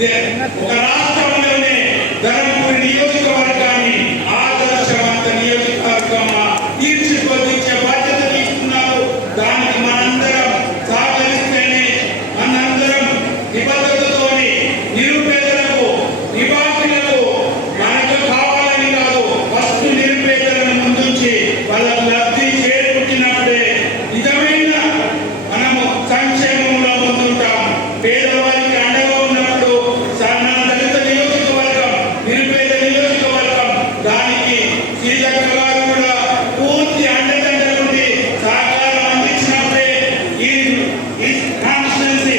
ఒక రాష్ట్రంలోనే ధర్మపురి నియోజకవర్గాన్ని ఆదర్శవంత నియోజకవర్గంగా తీర్చిదిద్దే బాధ్యత తీసుకున్నారు. దానికి మనందరం సహకరిస్తేనే మనందరం నిబద్ధతతోని నిరుపేదలకు నివాసులకు మనకు కావాలని కాదు, ఫస్ట్ నిరుపేదలను ముందుంచి వాళ్ళకు లబ్ధి చేకూర్చినప్పుడే నిజమైన మనము సంక్షేమంలో ముందుంటాం. పేదవారికి అండగా ఉన్నప్పుడు మన దళిత నియోజకవర్గం నిరుపేద నియోజకవర్గం దానికి సీజక్క గారు కూడా పూర్తి అండదండ నుండి సహకారం అందించినప్పుడే ఈ కాన్స్టిట్యున్సీ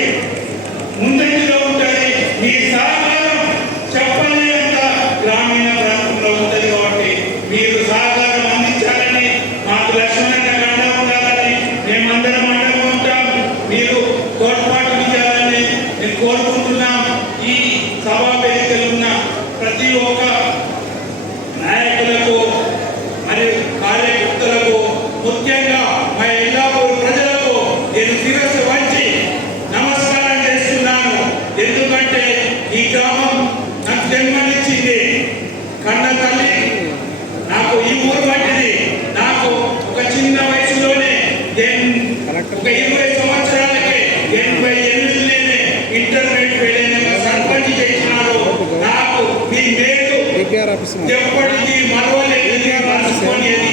ముందంజలో ఉంటుంది. ఈ సహకారం చెప్పలేనంత గ్రామీణ ప్రాంతంలో ఉంటుంది. కాబట్టి మీరు సహకారం అందించాలని, మాకు లక్ష్మణంగా అండగా ఉండాలని, మేమందరం అండగా ఉంటాం. మీరు తోడ్పాటు ఇవ్వాలని నేను కోరుకుంటున్నాం. ఈ సభా వేదికలు ఉన్న ప్రతి ఒక్క నాయకులకు మరియు కార్యకర్తలకు, ముఖ్యంగా మా ఎల్లాపూర్ ప్రజలకు నేను శిరస్సు వంచి నమస్కారం చేస్తున్నాను. ఎందుకంటే ఈ గ్రామం నాకు జన్మనిచ్చింది. కన్న తల్లి నాకు ఈ ఊరు వంటిది. నాకు ఒక చిన్న వయసులోనే ఒక 20 సంవత్సరాలకే 88లోనే ఇంటర్మీడియట్ ఫెయిల్ అయిన సర్పంచ్ చేసినారు. నాకు మీ మేలు ఎప్పటికీ మరవలేదు, మర్చిపోలేదు.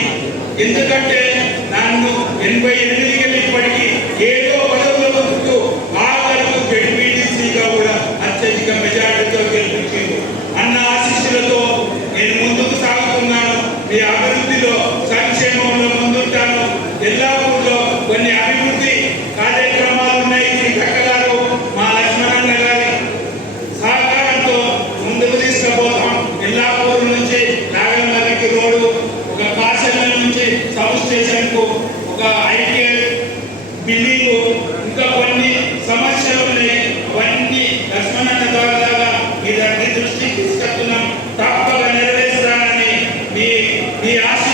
ఎందుకంటే నన్ను 88 ఇప్పటికీ ఏదో పదవుల వస్తూ ఆఖరుకు జడ్పీటీసీగా కూడా అత్యధిక మెజార్టీతో గెలిపించారు. అన్న ఆశీస్సులతో నేను ముందుకు సాగుతున్నాను. మీ అభివృద్ధిలో సంక్షేమంలో ముందుంటాను. ఎల్లాపూర్లో కొన్ని అభివృద్ధి కార్యక్రమాలు ఉన్నాయి. సీతక్క గారు, మా లక్ష్మణన్న గారి సహకారంతో ముందుకు తీసుకుపోతాం. ఎల్లాపూర్ నుంచి నాగంనగర్కి రోడ్డు, ఒక పార్సెల్ నుంచి సబ్ స్టేషన్ కు ఒక ఐటీఐ బిల్డింగ్, ఇంకా కొన్ని సమస్యలు ఉన్నాయి. అవన్నీ లక్ష్మణన్న ద్వారా మీ దృష్టికి తీసుకెళ్తున్నాం. తప్పగా నెరవేరుస్తానని మీ ఆశ